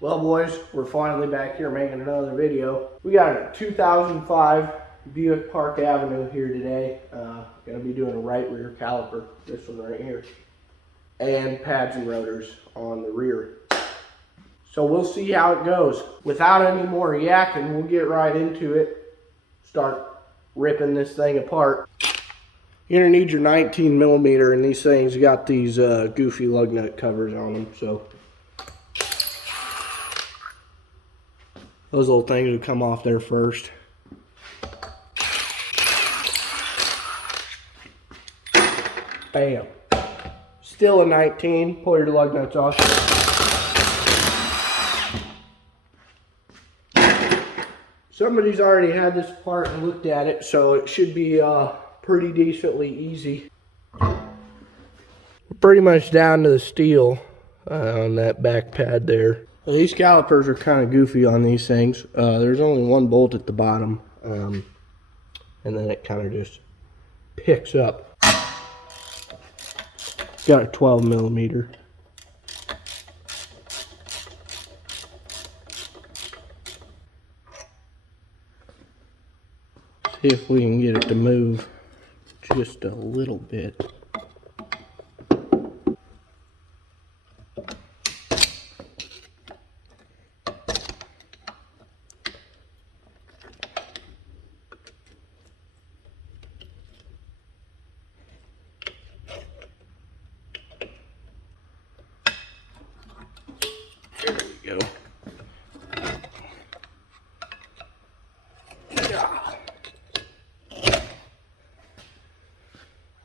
Well boys, we're finally back here making another video. We got a 2005 Buick Park Avenue here today. Gonna be doing a right rear caliper, this one right here. And pads and rotors on the rear. So we'll see how it goes. Without any more yakking, we'll get right into it. Start ripping this thing apart. You're gonna need your 19mm, and these things got these goofy lug nut covers on them, so those little things will come off there first. Bam. Still a 19. Pull your lug nuts off. Somebody's already had this apart and looked at it, so it should be pretty decently easy. We're pretty much down to the steel on that back pad there. Well, these calipers are kind of goofy on these things. There's only one bolt at the bottom, and then it kind of just picks up. Got a 12mm. See if we can get it to move just a little bit. There we go.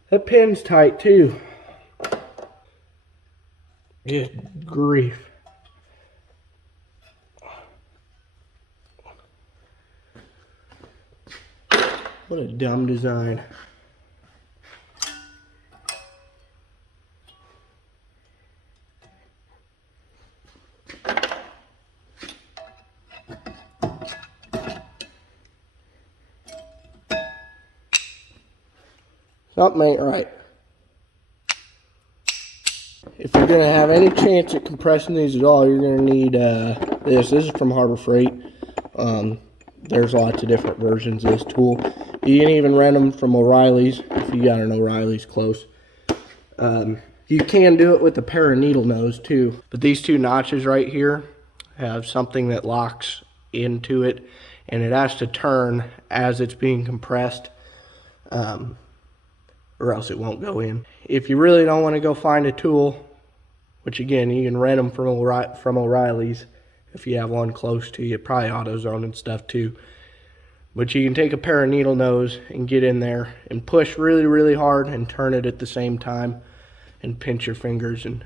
That pin's tight too. Good grief. What a dumb design. Something ain't right. If you're gonna have any chance at compressing these at all, you're gonna need this. This is from Harbor Freight. There's lots of different versions of this tool. You can even rent them from O'Reilly's if you got an O'Reilly's close. You can do it with a pair of needle nose too. But these two notches right here have something that locks into it, and it has to turn as it's being compressed. Or else it won't go in. If you really don't want to go find a tool, which again, you can rent them from O'Reilly's if you have one close to you, probably AutoZone and stuff too. But you can take a pair of needle nose and get in there and push really, really hard and turn it at the same time and pinch your fingers and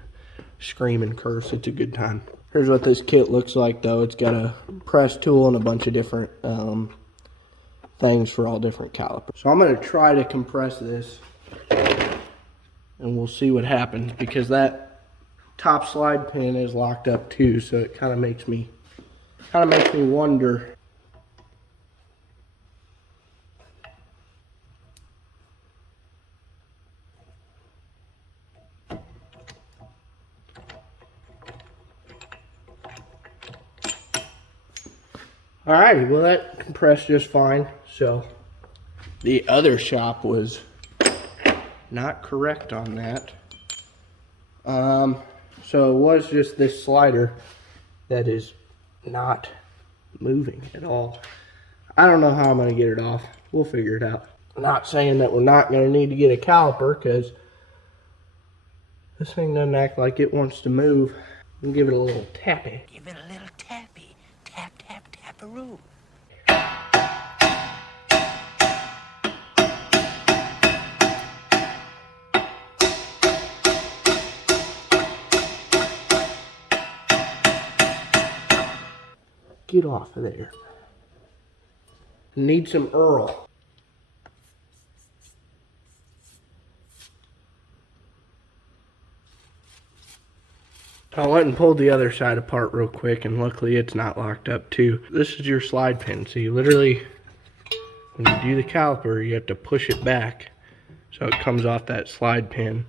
scream and curse. It's a good time. Here's what this kit looks like though. It's got a press tool and a bunch of different things for all different calipers. So I'm going to try to compress this, and we'll see what happens, because that top slide pin is locked up too, so it kind of makes me wonder. Alrighty, well that compressed just fine. So the other shop was not correct on that. So it was just this slider that is not moving at all. I don't know how I'm going to get it off. We'll figure it out. I'm not saying that we're not going to need to get a caliper, because this thing doesn't act like it wants to move. We'll give it a little tappy. Give it a little tappy. Tap, tap, tap-a-roo. Get off of there. Need some Earl. I went and pulled the other side apart real quick, and luckily it's not locked up too. This is your slide pin. So you literally, when you do the caliper, you have to push it back so it comes off that slide pin.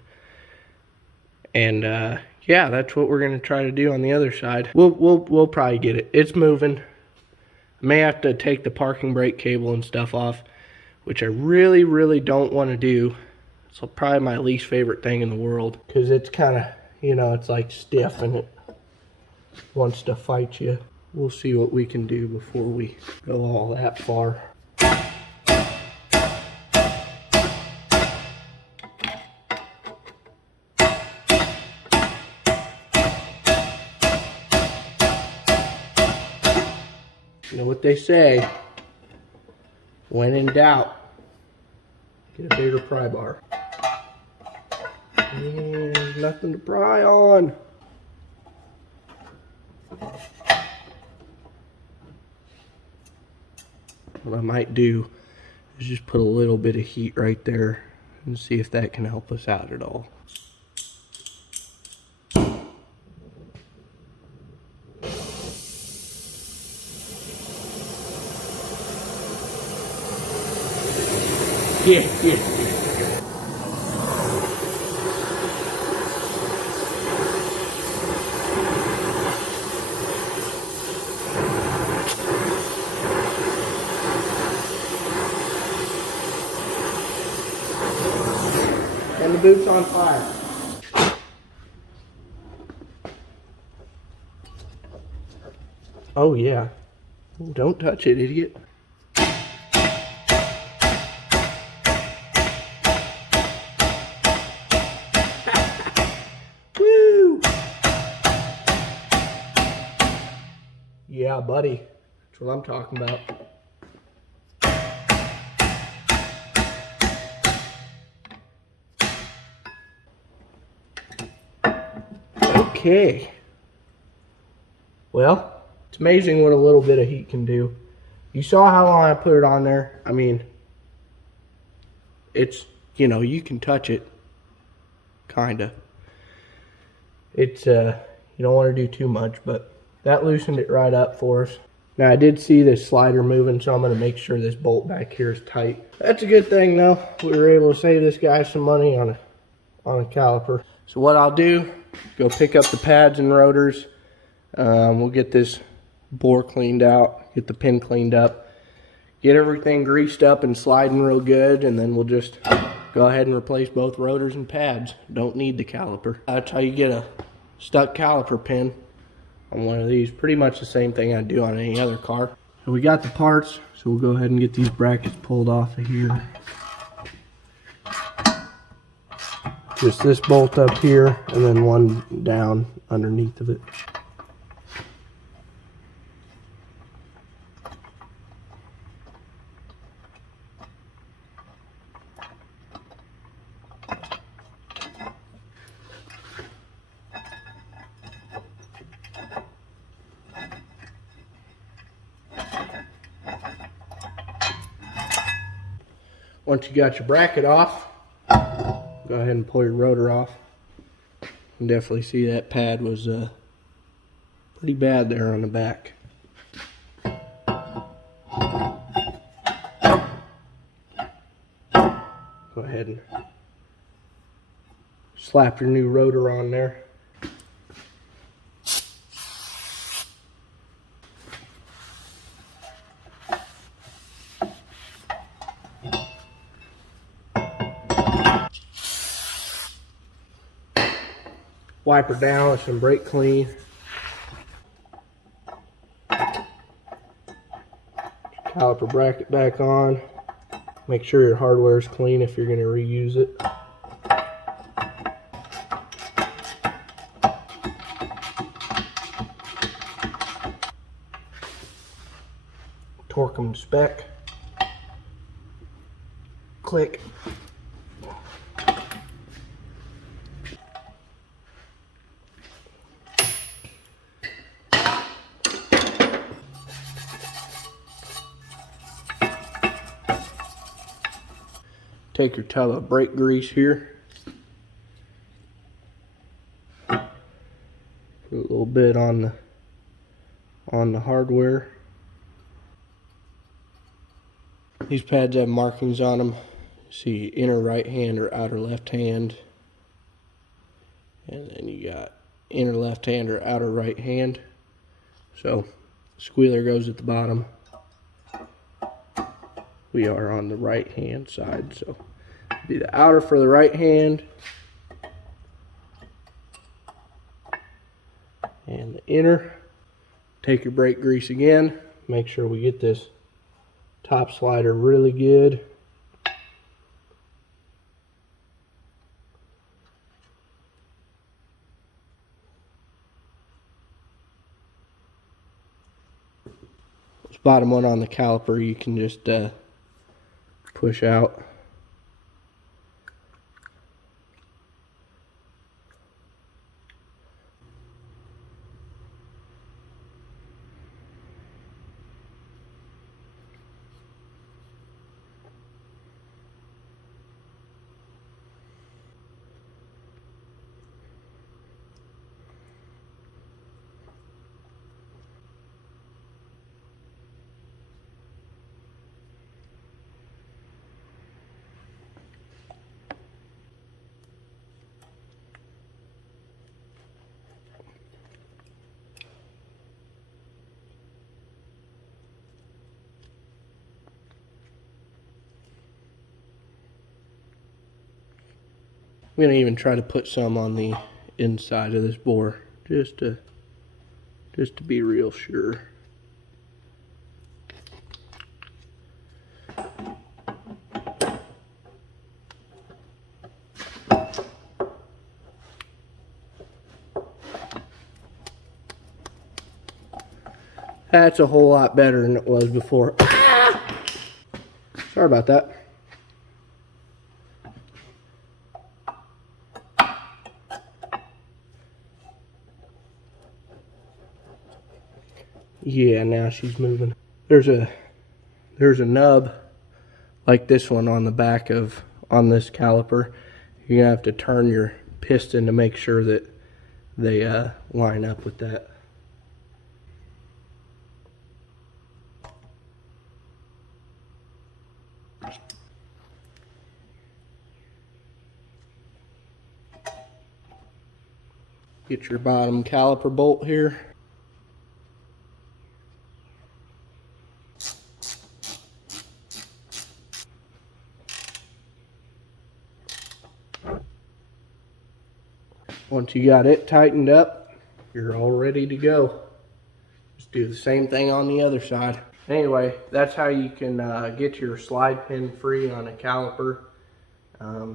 And yeah, that's what we're gonna try to do on the other side. We'll probably get it. It's moving. I may have to take the parking brake cable and stuff off, which I really don't want to do. It's probably my least favorite thing in the world, because it's kind of, you know, it's like stiff and it wants to fight you. We'll see what we can do before we go all that far. You know what they say, when in doubt, get a bigger pry bar. And there's nothing to pry on. What I might do is just put a little bit of heat right there and see if that can help us out at all. Yeah. And the boot's on fire. Oh yeah. Don't touch it, idiot. Woo! Yeah, buddy. That's what I'm talking about. Okay. Well, it's amazing what a little bit of heat can do. You saw how long I put it on there. I mean, it's, you know, you can touch it. Kinda. It's, you don't want to do too much, but that loosened it right up for us. Now, I did see this slider moving, so I'm going to make sure this bolt back here is tight. That's a good thing, though. We were able to save this guy some money on a caliper. So what I'll do, go pick up the pads and rotors. We'll get this bore cleaned out, get the pin cleaned up, get everything greased up and sliding real good, and then we'll just go ahead and replace both rotors and pads. Don't need the caliper. That's how you get a stuck caliper pin on one of these. Pretty much the same thing I'd do on any other car. So we got the parts, so we'll go ahead and get these brackets pulled off of here. Just this bolt up here, and then one down underneath of it. Once you got your bracket off, go ahead and pull your rotor off. You can definitely see that pad was pretty bad there on the back. Go ahead and slap your new rotor on there. Wipe her down with some brake clean. Caliper bracket back on. Make sure your hardware is clean if you're going to reuse it. Torque them to spec. Click. Take your tub of brake grease here. Put a little bit on the hardware. These pads have markings on them. See inner right hand or outer left hand. And then you got inner left hand or outer right hand. So squealer goes at the bottom. We are on the right hand side, so be the outer for the right hand and the inner. Take your brake grease again. Make sure we get this top slider really good. This bottom one on the caliper you can just push out. I'm going to even try to put some on the inside of this bore just to be real sure. That's a whole lot better than it was before. Sorry about that. Yeah, now she's moving. There's a nub like this one on the back on this caliper. You're gonna have to turn your piston to make sure that they line up with that. Get your bottom caliper bolt here. Once you got it tightened up, you're all ready to go. Just do the same thing on the other side. Anyway, that's how you can get your slide pin free on a caliper.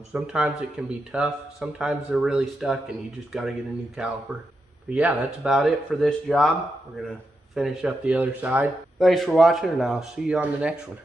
Sometimes it can be tough. Sometimes they're really stuck and you just got to get a new caliper. But yeah, that's about it for this job. We're going to finish up the other side. Thanks for watching, and I'll see you on the next one.